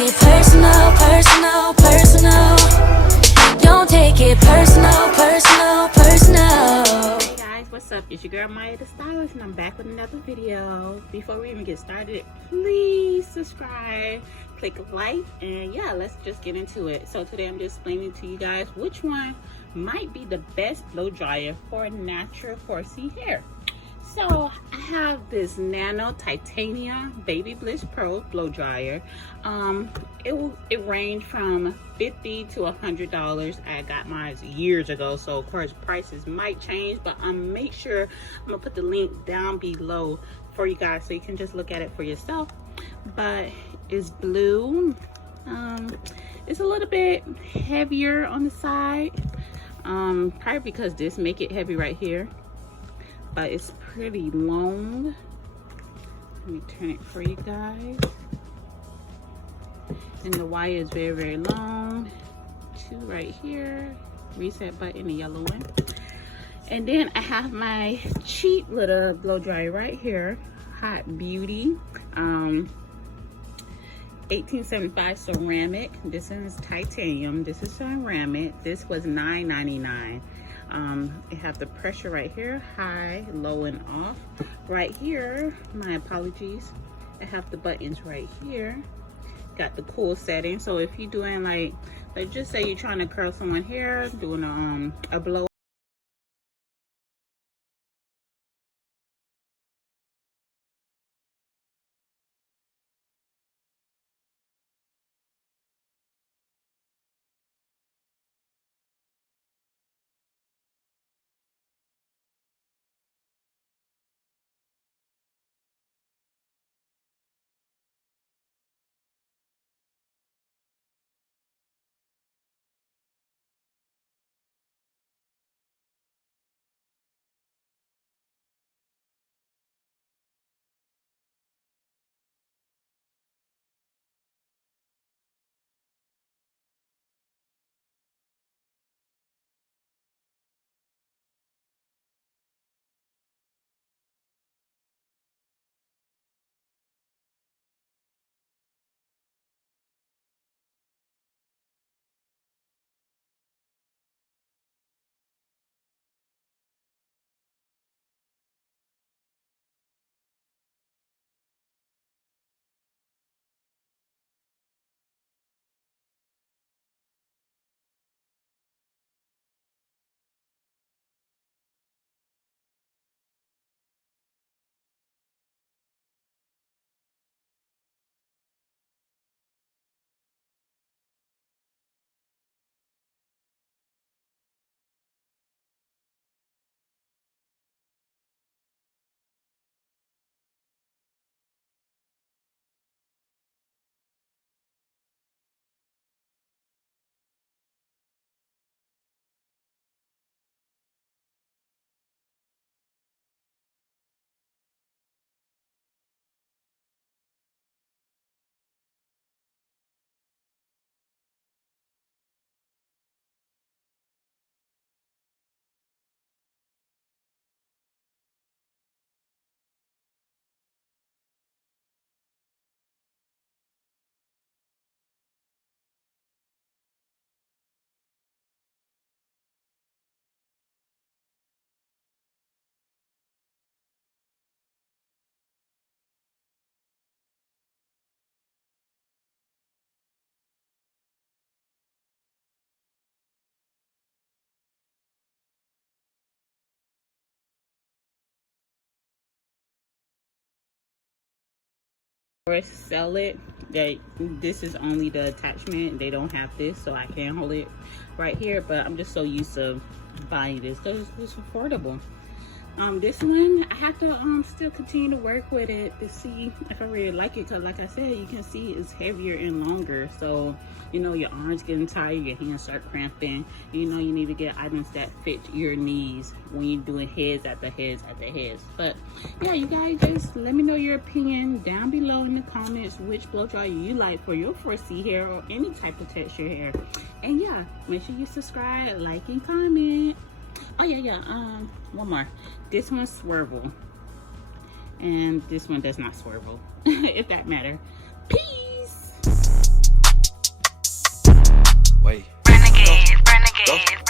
it personal, personal, personal. Don't take it personal, personal, personal. Hey guys, what's up? It's your girl Maya the Stylist, and I'm back with another video. Before we even get started, please subscribe, click like, and yeah, let's just get into it. So today I'm just explaining to you guys which one might be the best blow dryer for natural 4C hair. So I have this Nano Titanium Baby Bliss Pro blow dryer. It ranged from $50 to $100. I got mine years ago, so of course prices might change, but make sure I'm gonna put the link down below for you guys so you can just look at it for yourself. But it's blue. It's a little bit heavier on the side, probably because this make it heavy right here. But it's pretty long. Let me turn it for you guys. And the wire is very, very long. Two right here. Reset button, the yellow one. And then I have my cheap little blow dryer right here. Hot Beauty. 1875 ceramic. This is titanium. This is ceramic. This was $9.99. It have the pressure right here, high, low, and off. Right here, my apologies, I have the buttons right here. Got the cool setting. So if you're doing like just say you're trying to curl someone's hair, doing a blow. Or sell it, that this is only the attachment. They don't have this, so I can hold it right here, but I'm just so used to buying this because it's affordable. This one I have to still continue to work with it to see if I really like it, because like I said, you can see it's heavier and longer, so you know your arms getting tired, your hands start cramping, you know you need to get items that fit your needs when you're doing heads after heads after heads. But yeah, you guys just let me know your opinion down below in the comments, which blow dryer you like for your 4C hair or any type of texture hair. And yeah, make sure you subscribe, like, and comment. Oh yeah, one more. This one's swivel, and this one does not swivel, if that matter. Peace. Go.